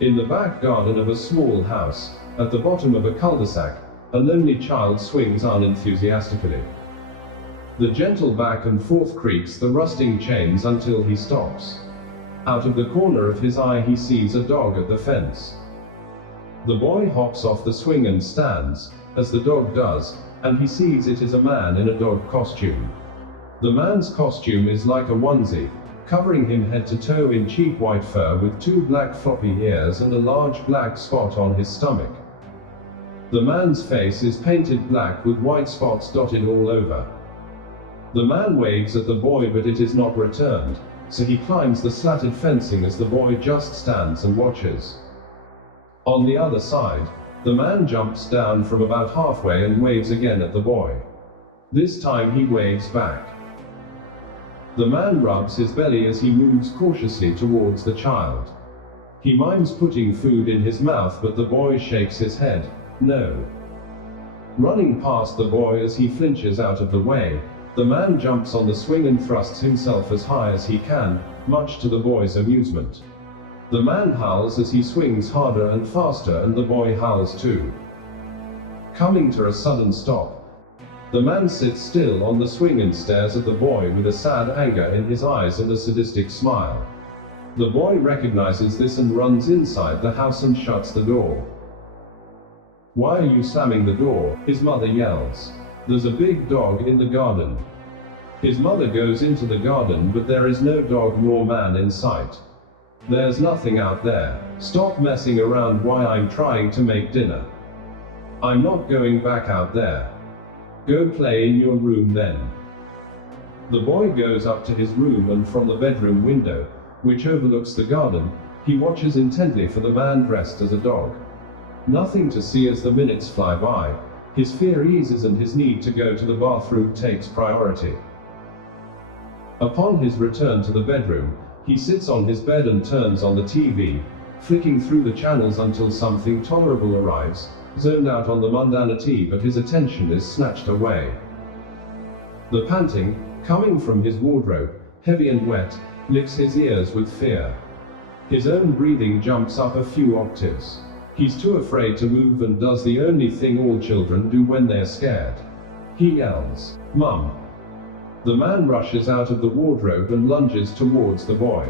In the back garden of a small house, at the bottom of a cul-de-sac, a lonely child swings unenthusiastically. The gentle back and forth creaks the rusting chains until he stops. Out of the corner of his eye he sees a dog at the fence. The boy hops off the swing and stands, as the dog does, and he sees it is a man in a dog costume. The man's costume is like a onesie, covering him head to toe in cheap white fur with two black floppy ears and a large black spot on his stomach. The man's face is painted black with white spots dotted all over. The man waves at the boy, but it is not returned, so he climbs the slatted fencing as the boy just stands and watches. On the other side, the man jumps down from about halfway and waves again at the boy. This time he waves back. The man rubs his belly as he moves cautiously towards the child. He mimes putting food in his mouth, but the boy shakes his head, no. Running past the boy as he flinches out of the way, the man jumps on the swing and thrusts himself as high as he can, much to the boy's amusement. The man howls as he swings harder and faster, and the boy howls too. Coming to a sudden stop, the man sits still on the swing and stares at the boy with a sad anger in his eyes and a sadistic smile. The boy recognizes this and runs inside the house and shuts the door. "Why are you slamming the door?" his mother yells. "There's a big dog in the garden." His mother goes into the garden, but there is no dog nor man in sight. "There's nothing out there. Stop messing around while I'm trying to make dinner." "I'm not going back out there." "Go play in your room then." The boy goes up to his room, and from the bedroom window, which overlooks the garden, he watches intently for the man dressed as a dog. Nothing to see as the minutes fly by. His fear eases and his need to go to the bathroom takes priority. Upon his return to the bedroom, he sits on his bed and turns on the TV, flicking through the channels until something tolerable arrives, zoned out on the mundanity, but his attention is snatched away. The panting, coming from his wardrobe, heavy and wet, licks his ears with fear. His own breathing jumps up a few octaves. He's too afraid to move and does the only thing all children do when they're scared. He yells, "Mum!" The man rushes out of the wardrobe and lunges towards the boy.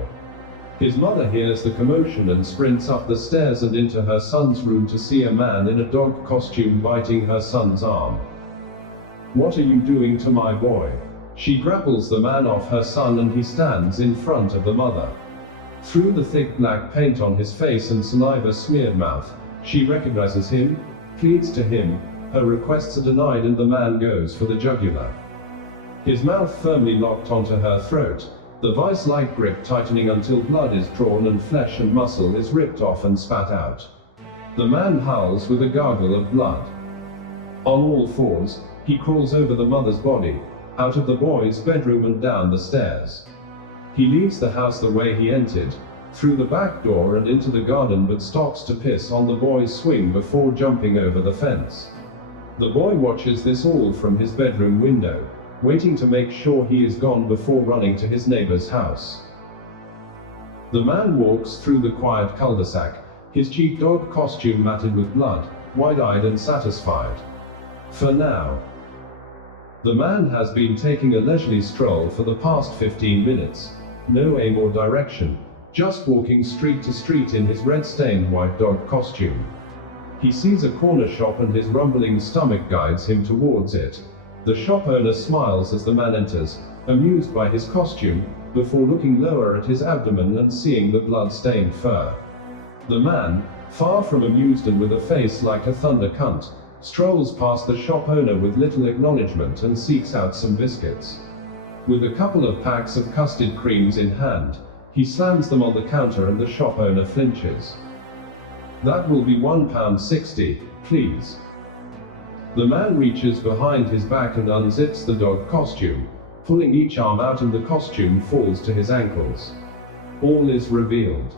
His mother hears the commotion and sprints up the stairs and into her son's room to see a man in a dog costume biting her son's arm. "What are you doing to my boy?" She grapples the man off her son and he stands in front of the mother. Through the thick black paint on his face and saliva-smeared mouth, she recognizes him, pleads to him, her requests are denied, and the man goes for the jugular. His mouth firmly locked onto her throat, the vice-like grip tightening until blood is drawn and flesh and muscle is ripped off and spat out. The man howls with a gargle of blood. On all fours, he crawls over the mother's body, out of the boy's bedroom and down the stairs. He leaves the house the way he entered, through the back door and into the garden, but stops to piss on the boy's swing before jumping over the fence. The boy watches this all from his bedroom window, waiting to make sure he is gone before running to his neighbor's house. The man walks through the quiet cul-de-sac, his cheap dog costume matted with blood, wide-eyed and satisfied. For now. The man has been taking a leisurely stroll for the past 15 minutes. No aim or direction, just walking street to street in his red-stained white dog costume. He sees a corner shop and his rumbling stomach guides him towards it. The shop owner smiles as the man enters, amused by his costume, before looking lower at his abdomen and seeing the blood-stained fur. The man, far from amused and with a face like a thunder cunt, strolls past the shop owner with little acknowledgement and seeks out some biscuits. With a couple of packs of custard creams in hand, he slams them on the counter and the shop owner flinches. "That will be £1.60, please." The man reaches behind his back and unzips the dog costume, pulling each arm out, and the costume falls to his ankles. All is revealed.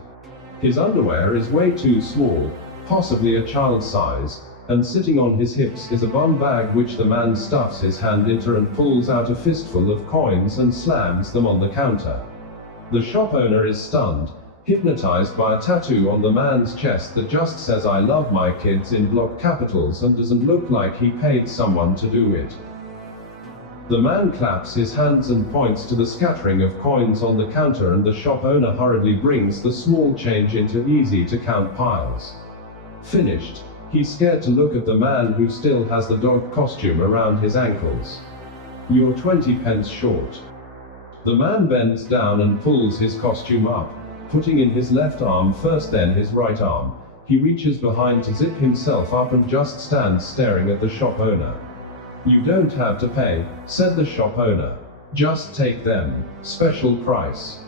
His underwear is way too small, possibly a child's size, and sitting on his hips is a bum bag which the man stuffs his hand into and pulls out a fistful of coins and slams them on the counter. The shop owner is stunned, hypnotized by a tattoo on the man's chest that just says "I love my kids" in block capitals and doesn't look like he paid someone to do it. The man claps his hands and points to the scattering of coins on the counter, and the shop owner hurriedly brings the small change into easy-to-count piles. Finished, he's scared to look at the man who still has the dog costume around his ankles. "You're 20 pence short." The man bends down and pulls his costume up, putting in his left arm first, then his right arm. He reaches behind to zip himself up and just stands staring at the shop owner. "You don't have to pay," said the shop owner. "Just take them. Special price."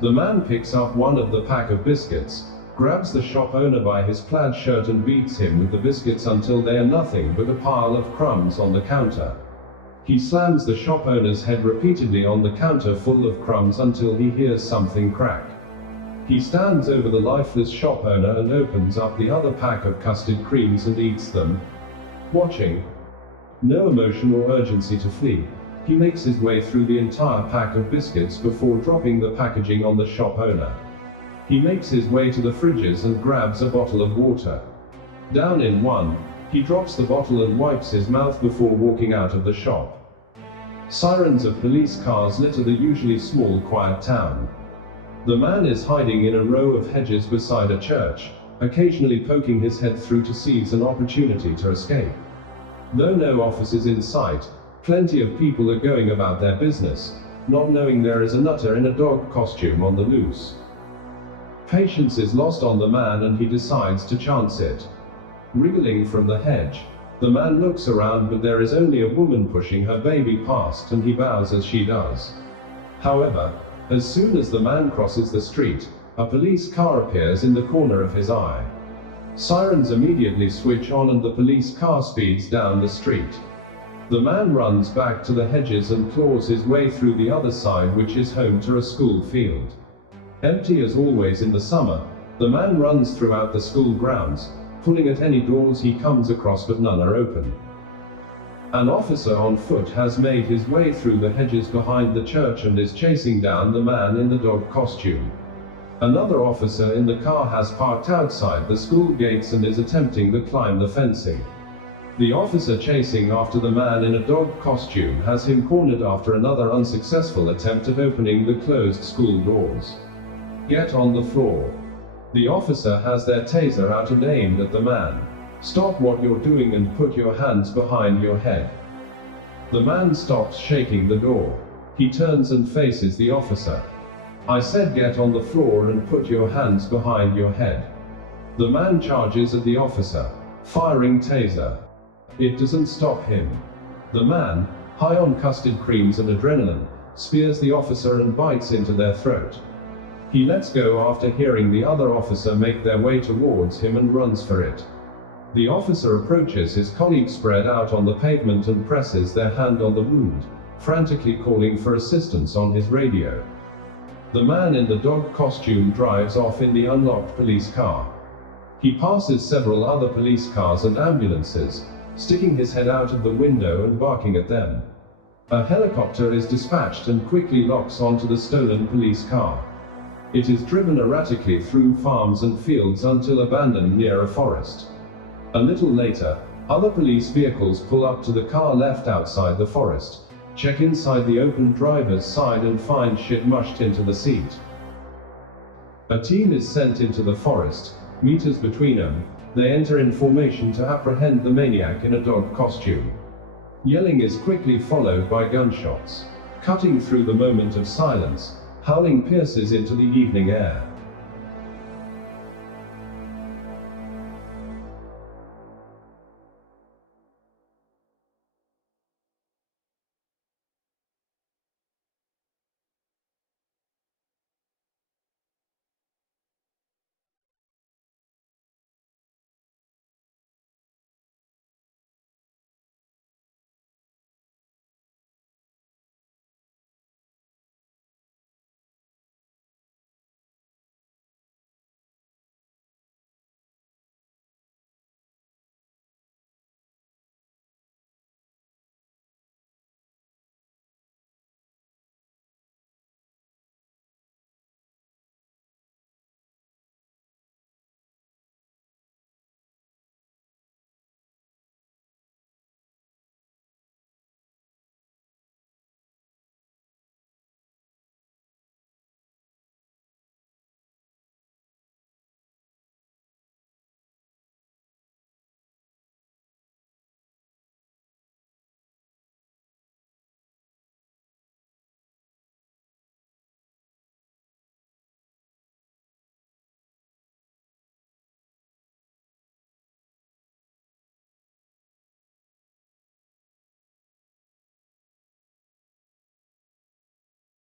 The man picks up one of the pack of biscuits, grabs the shop owner by his plaid shirt and beats him with the biscuits until they are nothing but a pile of crumbs on the counter. He slams the shop owner's head repeatedly on the counter full of crumbs until he hears something crack. He stands over the lifeless shop owner and opens up the other pack of custard creams and eats them, watching. No emotion or urgency to flee. He makes his way through the entire pack of biscuits before dropping the packaging on the shop owner. He makes his way to the fridges and grabs a bottle of water. Down in one, he drops the bottle and wipes his mouth before walking out of the shop. Sirens of police cars litter the usually small, quiet town. The man is hiding in a row of hedges beside a church, occasionally poking his head through to seize an opportunity to escape. Though no office is in sight, plenty of people are going about their business, not knowing there is a nutter in a dog costume on the loose. Patience is lost on the man and he decides to chance it. Wriggling from the hedge, the man looks around, but there is only a woman pushing her baby past, and he bows as she does. However, as soon as the man crosses the street, a police car appears in the corner of his eye. Sirens immediately switch on and the police car speeds down the street. The man runs back to the hedges and claws his way through the other side, which is home to a school field. Empty as always in the summer, the man runs throughout the school grounds, pulling at any doors he comes across, but none are open. An officer on foot has made his way through the hedges behind the church and is chasing down the man in the dog costume. Another officer in the car has parked outside the school gates and is attempting to climb the fencing. The officer chasing after the man in a dog costume has him cornered after another unsuccessful attempt at opening the closed school doors. "Get on the floor." The officer has their taser out and aimed at the man. "Stop what you're doing and put your hands behind your head." The man stops shaking the door. He turns and faces the officer. "I said get on the floor and put your hands behind your head." The man charges at the officer, firing taser. It doesn't stop him. The man, high on custard creams and adrenaline, spears the officer and bites into their throat. He lets go after hearing the other officer make their way towards him and runs for it. The officer approaches his colleague spread out on the pavement and presses their hand on the wound, frantically calling for assistance on his radio. The man in the dog costume drives off in the unlocked police car. He passes several other police cars and ambulances, sticking his head out of the window and barking at them. A helicopter is dispatched and quickly locks onto the stolen police car. It is driven erratically through farms and fields until abandoned near a forest. A little later, other police vehicles pull up to the car left outside the forest, check inside the open driver's side and find shit mushed into the seat. A team is sent into the forest, meters between them. They enter in formation to apprehend the maniac in a dog costume. Yelling is quickly followed by gunshots. Cutting through the moment of silence, howling pierces into the evening air.